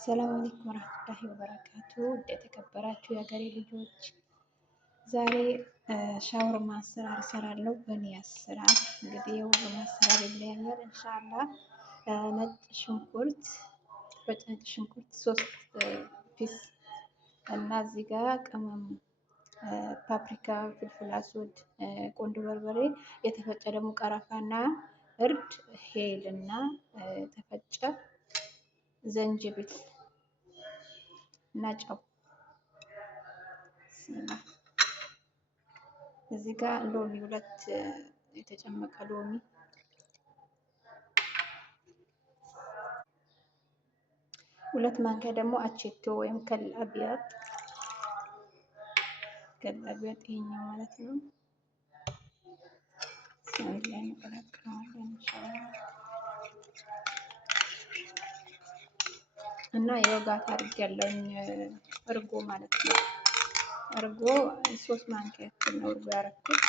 ሰላም አለይኩም ወራህመቱላሂ ወበረካቱ። የተከበራችሁ የሀገሬ ልጆች ዛሬ ሻወርማ አሰራር እሰራለሁ። በእኔ አሰራር እንግዲህ የሁሉም አሰራር ይለያያል። ኢንሻአላህ ነጭ ሽንኩርት ነጭ ሽንኩርት 3 ፒስ እና እዚህ ጋር ቅመም ፓፕሪካ፣ ፍልፍል አስወድ፣ ቆንጆ በርበሬ፣ የተፈጨ ደግሞ ቀረፋና እርድ፣ ሄል እና ተፈጨ ዘንጅብል እና ጨው። እዚህ ጋር ሎሚ 2 የተጨመቀ ሎሚ፣ 2 ማንኪያ ደግሞ አቼቶ ወይም ከል አብያት ይሄኛው ማለት ነው። ሰንት ላይ እንቀላቅለዋለን ኢንሻአላህ። እና የወጋት አድርጌያለሁኝ እርጎ ማለት ነው። እርጎ 3 ማንኪያ ያክል ነው እርጎ ያደረኩት።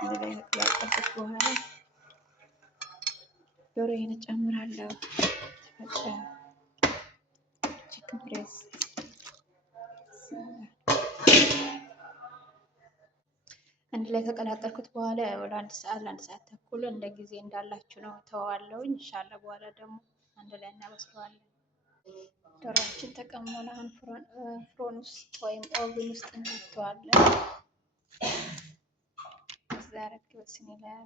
እዚህ ላይ ከቀላቀልኩት በኋላ ዶሮዬን እጨምራለሁ። ቺክን ብሬስት አንድ ላይ ከቀላቀልኩት በኋላ ወደ 1 ሰዓት ተኩል እንደ ጊዜ እንዳላችሁ ነው ተዋዋለሁ። ኢንሻአላህ በኋላ ደግሞ አንድ ላይ እናበስለዋለን። ዶሮአችን ተቀምሟል። አሁን ፍሮን ውስጥ ወይም ኦቭን ውስጥ እንከተዋለን። ዛሬ ከስኒ ላይ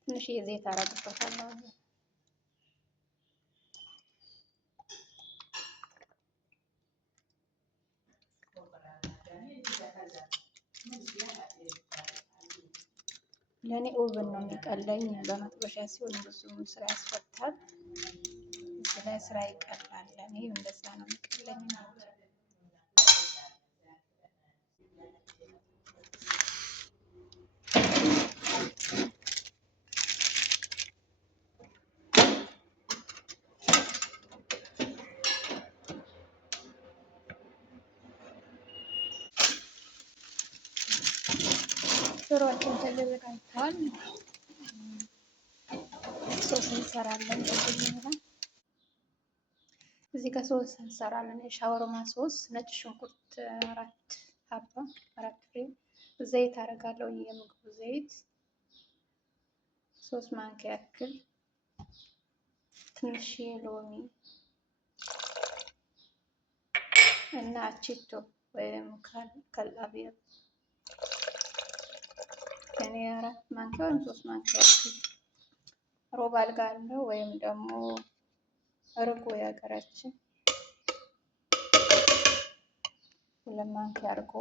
ትንሽ ዘይት አደርግበታለሁ። ለኔ ኦቨን ነው የሚቀለኝ። በመጥበሻ ሲሆን ብዙም ስራ ያስፈታል። እዚህ ላይ ስራ ይቀላል። ለኔ እንደዛ ነው የሚቀለኝ ነው። ዶሮአችን ተዘጋጅቷል። ሶስ እንሰራለን። እዚህ ጋር ሶስ እንሰራለን። የሻወርማ ሶስ ነጭ ሽንኩርት 4 ሀባ 4 ፍሬ፣ ዘይት አደርጋለሁ። የምግቡ ዘይት 3 ማንኪያ ያክል፣ ትንሽ ሎሚ እና አቼቶ ወይም ከል አብያት እኔ 4 ማንኪያ ወይም 3 ማንኪያ ያክል ሮብ አልጋ አለው ወይም ደግሞ እርጎ ያገራችን 2 ማንኪያ እርጎ፣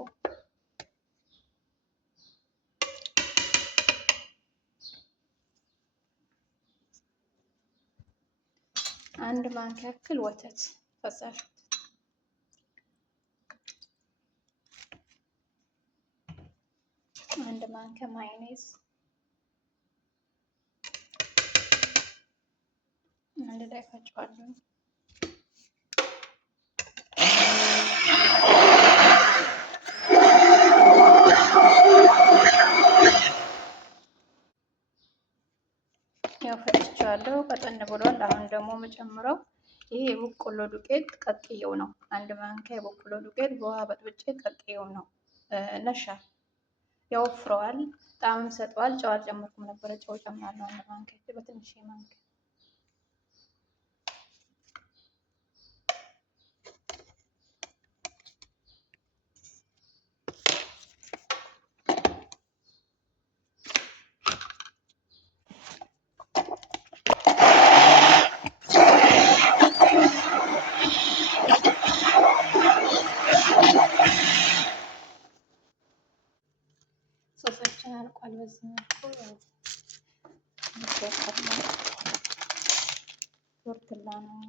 አንድ ማንኪያ ያክል ወተት ፈሳሽ፣ አንድ ማንኪያ ማዮኔዝ፣ አንድ ላይ ፈጫዋለሁ። ያው ፈጭቻለሁ፣ ቀጠን ብሏል። አሁን ደግሞ የምጨምረው ይሄ የበቆሎ ዱቄት ቀቅዬው ነው። 1 ማንኪያ የበቆሎ ዱቄት በውሃ በጥብጬ ቀቅዬው ነው። ነሻ ያወፍረዋል፣ ጣዕም ሰጠዋል። ጨው አልጨመርኩም ነበረ። ጨው ጨምራለሁ 1 ማንኪያ በትንሽ ማንኪያ። ሶሳችን አልቋል። በዚህ መልኩ ቶርትላ ነው።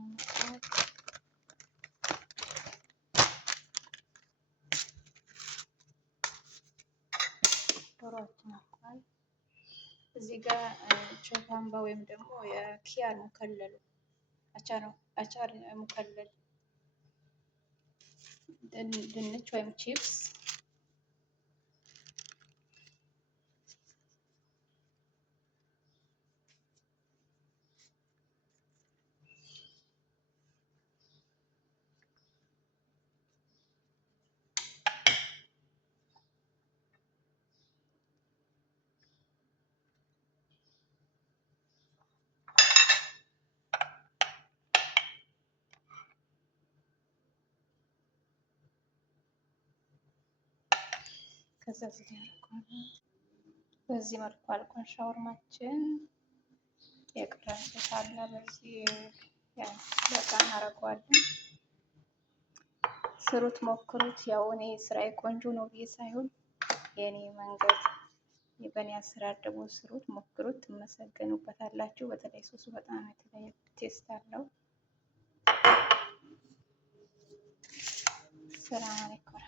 ዶሮአችን አልቋል። እዚህ ጋር ቾካምባ ወይም ደግሞ የኪያር ሙከለሉ አቻር ሙከለል ድንች ወይም ቺፕስ ከዛ በዚህ መልኩ አልቋል ሻወርማችን። የቀረን ሶስ አለ። በዚህ በቃ እናደርገዋለን። ስሩት፣ ሞክሩት። ያው እኔ ስራዬ ቆንጆ ነው ብዬ ሳይሆን የኔ መንገድ በእኔ አሰራር ደግሞ ስሩት፣ ሞክሩት፣ ትመሰገኑበታላችሁ። በተለይ ሶሱ በጣም የተለየ ቴስት አለው። ሰላም አለይኩም።